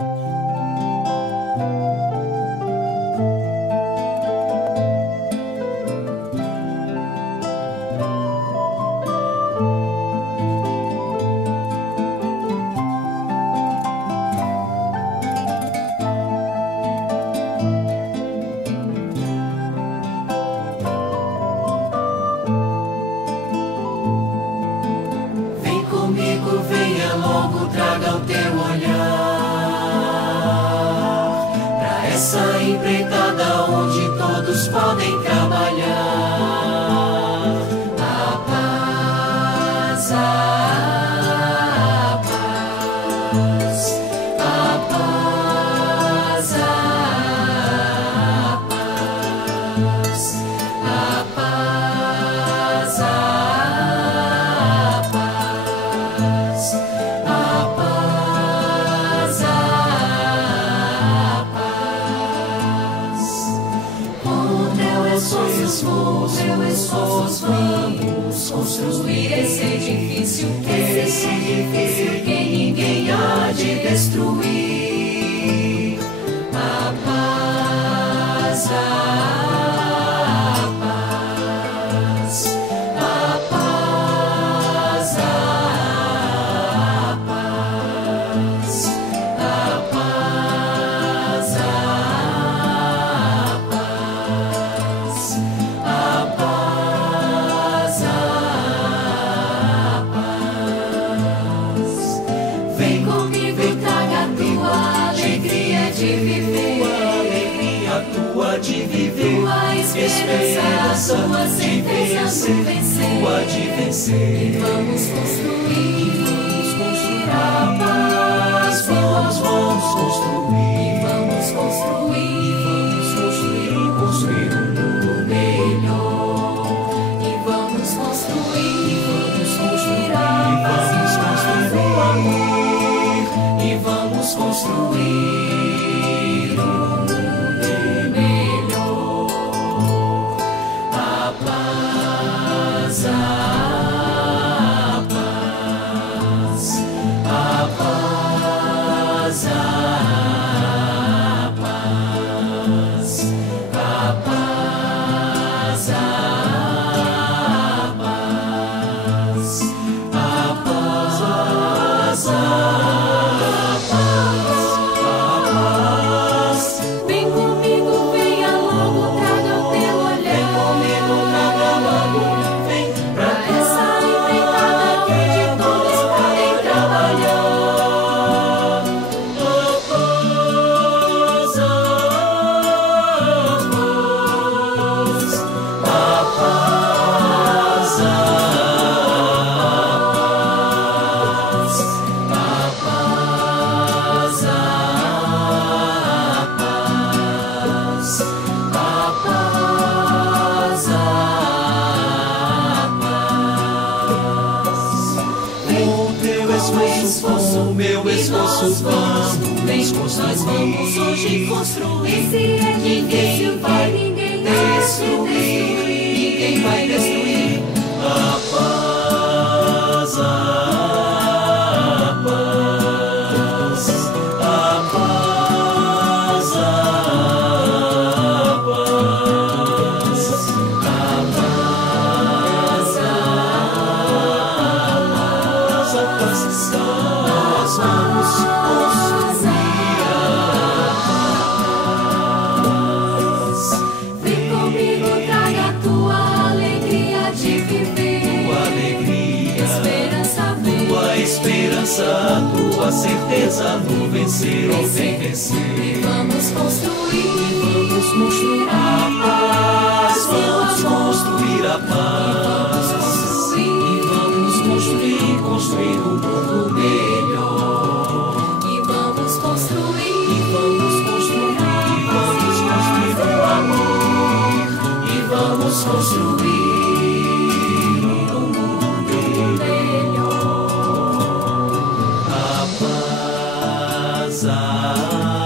Vem comigo, venha logo, traga o teu olhar pra essa empreitada onde todos podem trabalhar. A paz, a paz, a paz, a paz, a paz, a paz, a paz, a paz. Com teu esforço, vamos construir esse edifício que ninguém há de destruir. A paz, a paz, a paz, a paz, a paz, a paz, a paz, a paz. Vem comigo e traga a tua alegria de viver, Tua de viver, tua esperança, tua certeza no vencer. tua de vencer. E vamos construir a paz, Vamos e construir, vamos construir construir um mundo melhor. E vamos construir a paz, o amor. E vamos construir um mundo melhor. A paz, a paz, a paz, a paz, a paz, a paz, a paz, a paz. Vem comigo, venha logo, traga o teu olhar. vem Pra essa empreitada onde todos podem trabalhar. A paz, a paz, a paz, a paz, a paz, a paz. Com teu esforço, com o meu esforço, vamos Nós vamos hoje construir esse edifício que ninguém vai destruir. a paz, a paz, a paz, a paz, A paz, a paz, nós vamos construir a paz. vem comigo, traga a tua alegria de viver. Tua alegria, Tua esperança, tua certeza no vencer ou sem vencer. E vamos construir A paz, vamos construir a paz. E vamos construir um mundo melhor. E vamos construir o amor. E vamos construir um mundo melhor. A paz, a